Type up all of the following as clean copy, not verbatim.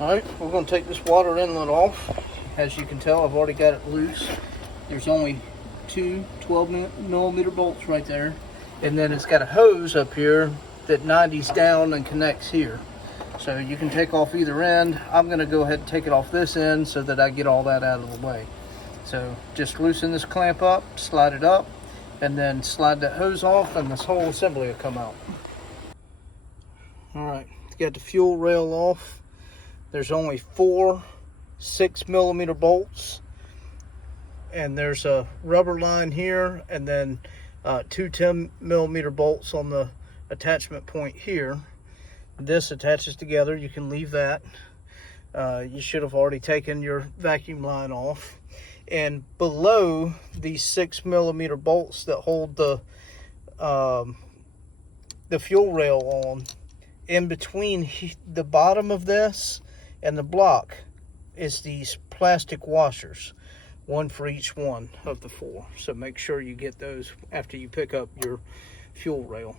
Alright, we're going to take this water inlet off. As you can tell, I've already got it loose. There's only two 12mm bolts right there. And then it's got a hose up here that 90s down and connects here. So you can take off either end. I'm going to go ahead and take it off this end so that I get all that out of the way. So just loosen this clamp up, slide it up, and then slide that hose off, and this whole assembly will come out. Alright, got the fuel rail off. There's only 4 6mm bolts, and there's a rubber line here, and then 2 10mm bolts on the attachment point here. This attaches together. You can leave that. You should have already taken your vacuum line off. And below these 6mm bolts that hold the fuel rail on, in between the bottom of this and the block is these plastic washers, one for each one of the 4. So make sure you get those after you pick up your fuel rail.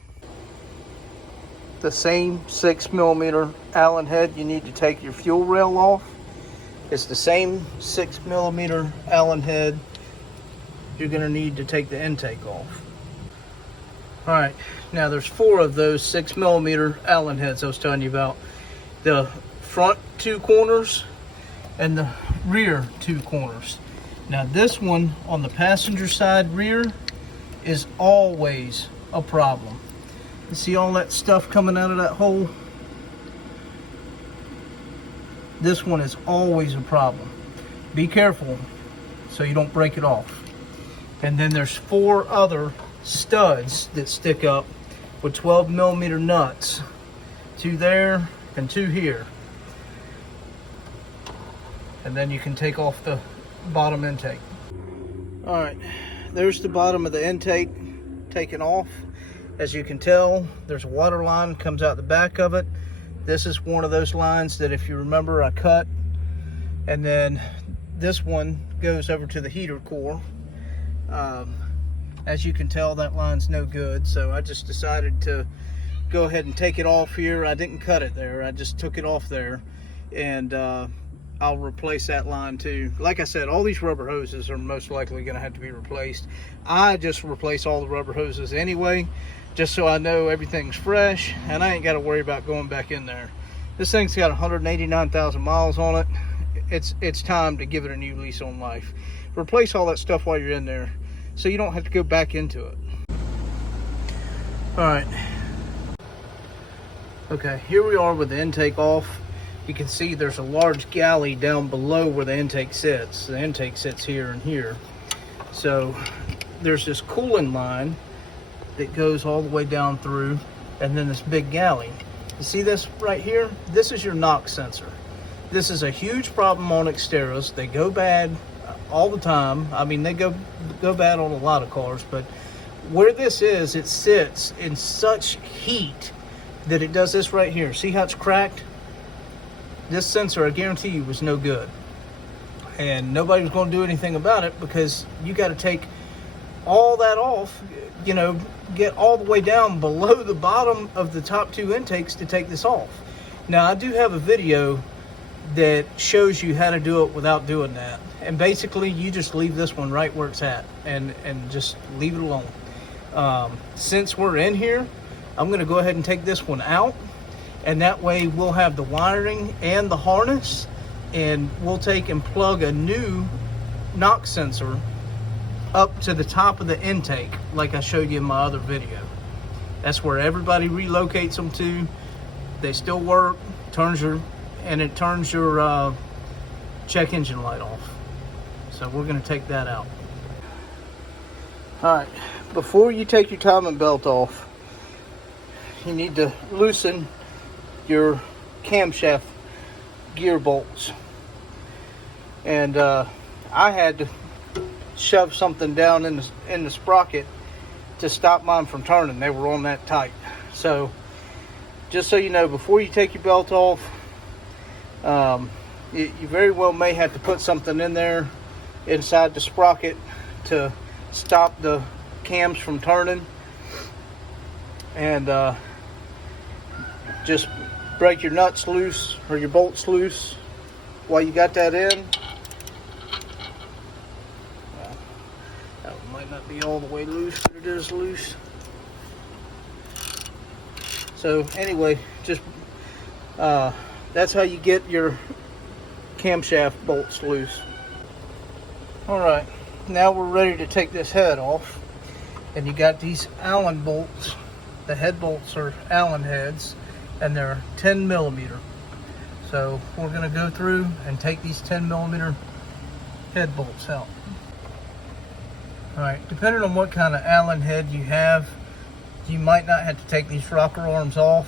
The same 6mm Allen head you need to take your fuel rail off. It's the same 6mm Allen head you're going to need to take the intake off. Alright, now there's 4 of those 6mm Allen heads I was telling you about. The front 2 corners and the rear 2 corners. Now this one on the passenger side rear is always a problem. You see all that stuff coming out of that hole? This one is always a problem. Be careful so you don't break it off. And then there's 4 other studs that stick up with 12mm nuts. 2 there and 2 here. And then you can take off the bottom intake. Alright, there's the bottom of the intake taken off. As you can tell, there's a water line comes out the back of it. This is one of those lines that, if you remember, I cut. And then this one goes over to the heater core. As you can tell, that line's no good, so I just decided to go ahead and take it off here. I didn't cut it there, I just took it off there, and I'll replace that line too. Like I said, all these rubber hoses are most likely going to have to be replaced. I just replace all the rubber hoses anyway, just so I know everything's fresh and I ain't got to worry about going back in there. This thing's got 189,000 miles on it. It's time to give it a new lease on life. Replace all that stuff while you're in there so you don't have to go back into it. Alright. Okay, here we are with the intake off. You can see there's a large galley down below where the intake sits. The intake sits here and here. So there's this cooling line that goes all the way down through, and then this big galley. You see this right here? This is your NOx sensor. This is a huge problem on Xterras. They go bad all the time. I mean, they go bad on a lot of cars, but where this is, it sits in such heat that it does this right here. See how it's cracked? This sensor, I guarantee you, was no good. And nobody was going to do anything about it because you got to take all that off, you know, get all the way down below the bottom of the top 2 intakes to take this off. Now, I do have a video that shows you how to do it without doing that. And basically, you just leave this one right where it's at and just leave it alone. Since we're in here, I'm going to go ahead and take this one out. And that way we'll have the wiring and the harness, and we'll take and plug a new NOx sensor up to the top of the intake like I showed you in my other video. That's where everybody relocates them to. They still work, it turns your check engine light off. So we're going to take that out. Alright, before you take your timing belt off, you need to loosen your camshaft gear bolts. And I had to shove something down in the sprocket to stop mine from turning. They were on that tight. So just so you know, before you take your belt off, you very well may have to put something in there inside the sprocket to stop the cams from turning. And just break your nuts loose or your bolts loose while you got that in. Well, that one might not be all the way loose, but it is loose. So anyway, just that's how you get your camshaft bolts loose. All right, now we're ready to take this head off, and you got these Allen bolts. The head bolts are Allen heads, and they're 10 millimeter. So we're going to go through and take these 10 millimeter head bolts out. All right, depending on what kind of Allen head you have, you might not have to take these rocker arms off.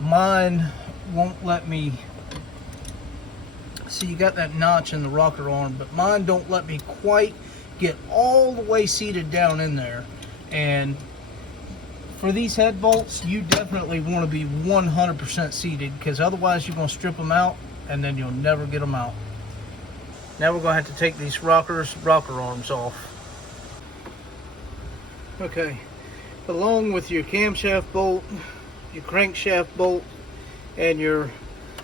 Mine won't let me. See, you got that notch in the rocker arm, but mine don't let me quite get all the way seated down in there. And for these head bolts, you definitely want to be 100% seated, because otherwise you're going to strip them out and then you'll never get them out. Now we're going to have to take these rocker arms off. Okay, along with your camshaft bolt, your crankshaft bolt, and your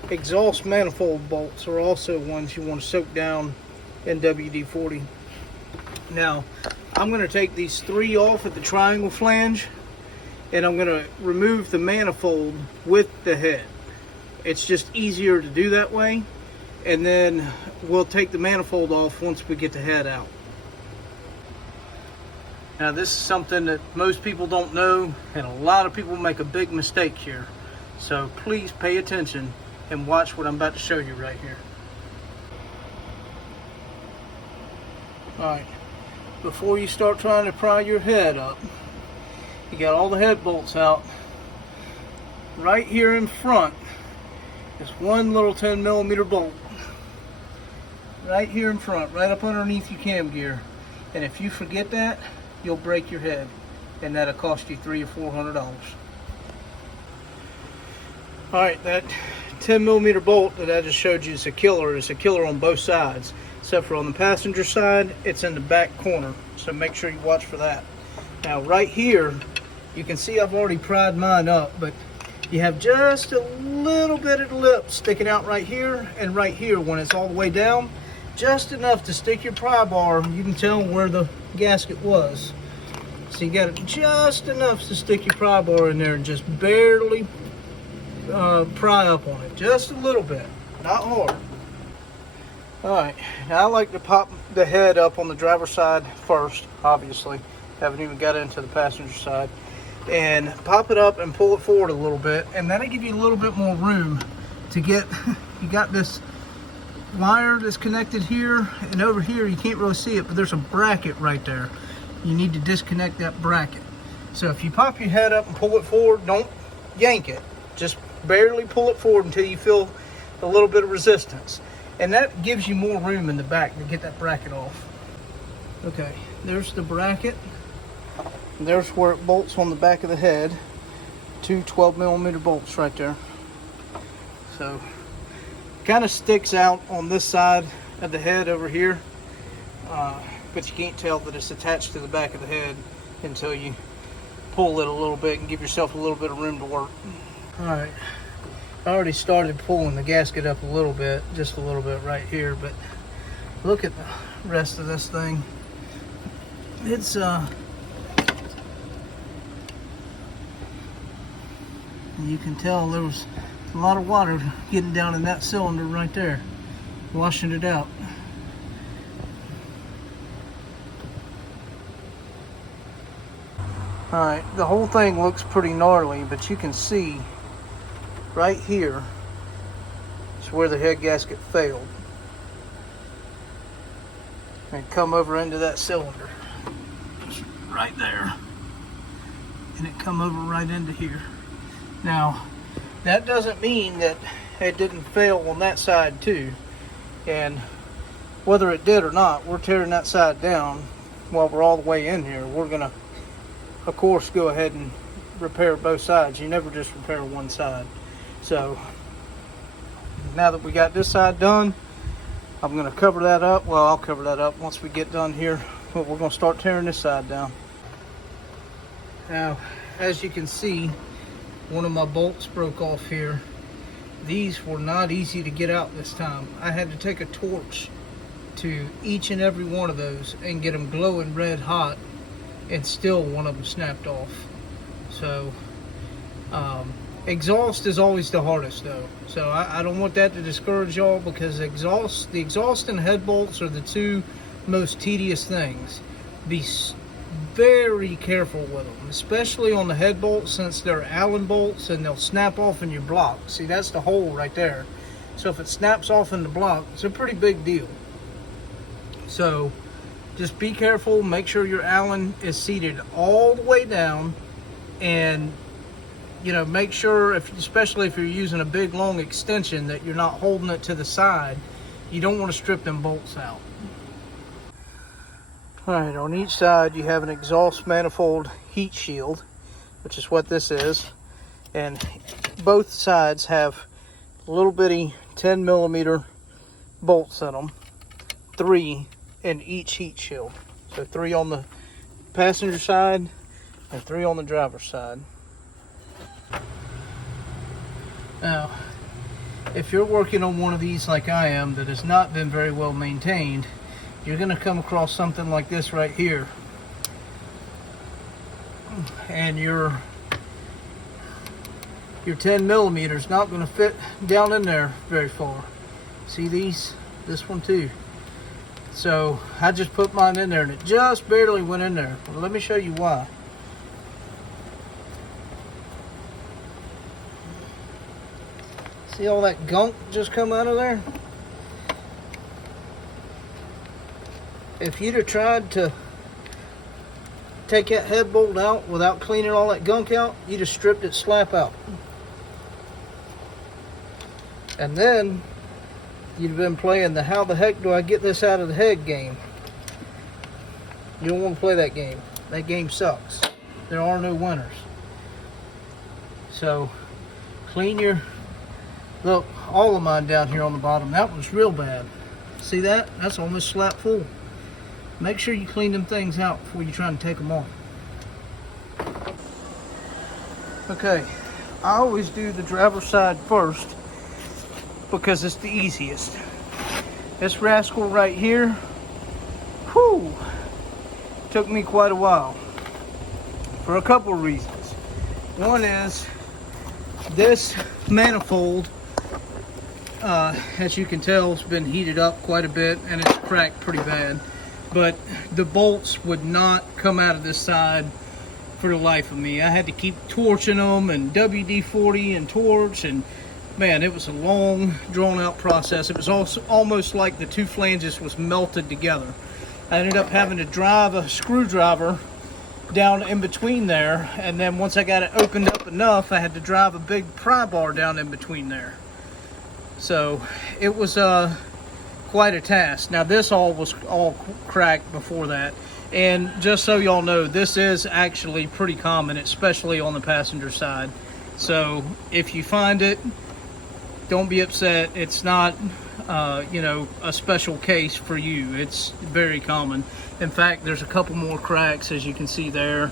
exhaust manifold bolts are also ones you want to soak down in WD-40. Now, I'm going to take these 3 off at the triangle flange, and I'm going to remove the manifold with the head. It's just easier to do that way, and then we'll take the manifold off once we get the head out. Now, this is something that most people don't know, and a lot of people make a big mistake here. So please pay attention and watch what I'm about to show you right here. Alright, before you start trying to pry your head up, you got all the head bolts out. Right here in front is one little 10 millimeter bolt. Right here in front, right up underneath your cam gear. And if you forget that, you'll break your head, and that'll cost you $300 or $400. Alright, that 10 millimeter bolt that I just showed you is a killer. It's a killer on both sides, except for on the passenger side, it's in the back corner. So make sure you watch for that. Now right here, you can see I've already pried mine up, but you have just a little bit of the lip sticking out right here and right here when it's all the way down. Just enough to stick your pry bar. You can tell where the gasket was. So you got it just enough to stick your pry bar in there and just barely pry up on it, just a little bit, not hard. Alright, now I like to pop the head up on the driver's side first, obviously. Haven't even got into the passenger side. And pop it up and pull it forward a little bit, and that'll give you a little bit more room to get, you got this wire that's connected here, and over here you can't really see it, but there's a bracket right there. You need to disconnect that bracket. So if you pop your head up and pull it forward, don't yank it. Just barely pull it forward until you feel a little bit of resistance, and that gives you more room in the back to get that bracket off. Okay, there's the bracket. There's where it bolts on the back of the head. 2 12 millimeter bolts right there. So kind of sticks out on this side of the head over here, but you can't tell that it's attached to the back of the head until you pull it a little bit and give yourself a little bit of room to work. Alright, I already started pulling the gasket up a little bit, just a little bit right here, but look at the rest of this thing. It's you can tell there was a lot of water getting down in that cylinder right there, washing it out. Alright, the whole thing looks pretty gnarly, but you can see right here is where the head gasket failed and come over into that cylinder. Just right there. And it come over right into here. Now, that doesn't mean that it didn't fail on that side too. And whether it did or not, we're tearing that side down while we're all the way in here. We're gonna, of course, go ahead and repair both sides. You never just repair one side. So now that we got this side done, I'm gonna cover that up. Well, I'll cover that up once we get done here, but we're gonna start tearing this side down. Now, as you can see, one of my bolts broke off here, these were not easy to get out this time. I had to take a torch to each and every one of those and get them glowing red hot, and still one of them snapped off. So exhaust is always the hardest though, so I don't want that to discourage y'all, because the exhaust and head bolts are the two most tedious things. Be very careful with them, especially on the head bolts, since they're Allen bolts and they'll snap off in your block. See, that's the hole right there. So if it snaps off in the block, it's a pretty big deal. So just be careful. Make sure your Allen is seated all the way down, and you know, make sure, especially if you're using a big long extension, that you're not holding it to the side. You don't want to strip them bolts out. Alright, on each side you have an exhaust manifold heat shield, which is what this is, and both sides have little bitty 10mm bolts in them, 3 in each heat shield. So 3 on the passenger side and 3 on the driver's side. Now, if you're working on one of these like I am that has not been very well maintained, you're going to come across something like this right here, and your 10mm is not going to fit down in there very far. See these? This one too. So I just put mine in there and it just barely went in there. Well, let me show you why. See all that gunk just come out of there? If you'd have tried to take that head bolt out without cleaning all that gunk out, you'd have stripped it slap out. And then you'd have been playing the how the heck do I get this out of the head game. You don't want to play that game. That game sucks. There are no winners. So clean your, look, all of mine down here on the bottom, that was real bad. See that? That's almost slap full. Make sure you clean them things out before you try and take them off. Okay, I always do the driver's side first because it's the easiest. This rascal right here, whew, took me quite a while for a couple of reasons. One is this manifold, as you can tell, has been heated up quite a bit and it's cracked pretty bad. But the bolts would not come out of this side for the life of me. I had to keep torching them and WD-40 and torch, and man, it was a long, drawn-out process. It was also almost like the two flanges was melted together. I ended up having to drive a screwdriver down in between there, and then once I got it opened up enough, I had to drive a big pry bar down in between there. So it was quite a task. Now this all was all cracked before that, and just so y'all know, this is actually pretty common, especially on the passenger side. So if you find it, don't be upset. It's not you know, a special case for you. It's very common. In fact, there's a couple more cracks, as you can see there.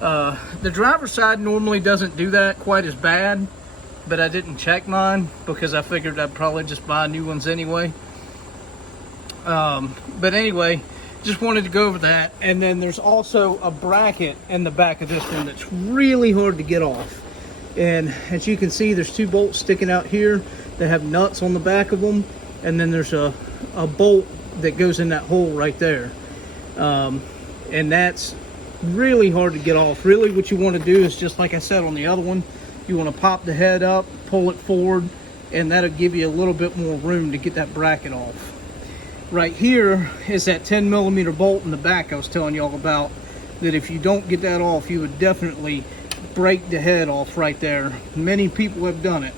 The driver's side normally doesn't do that quite as bad, but I didn't check mine because I figured I'd probably just buy new ones anyway. But anyway, just wanted to go over that. And then there's also a bracket in the back of this one that's really hard to get off. And as you can see, there's 2 bolts sticking out here that have nuts on the back of them. And then there's a bolt that goes in that hole right there. And that's really hard to get off. Really what you want to do is, just like I said on the other one, you want to pop the head up, pull it forward, and that'll give you a little bit more room to get that bracket off. Right here is that 10mm bolt in the back I was telling y'all about, that if you don't get that off, you would definitely break the head off right there. Many people have done it.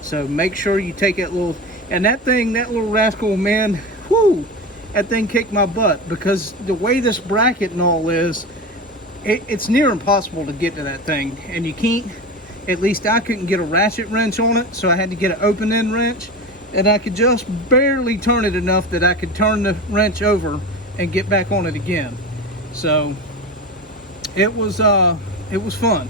So make sure you take that little, and that thing, that little rascal, man, whoo, that thing kicked my butt, because the way this bracket and all is, it's near impossible to get to that thing, and you can't, at least I couldn't get a ratchet wrench on it, so I had to get an open end wrench. And I could just barely turn it enough that I could turn the wrench over and get back on it again. So it was fun.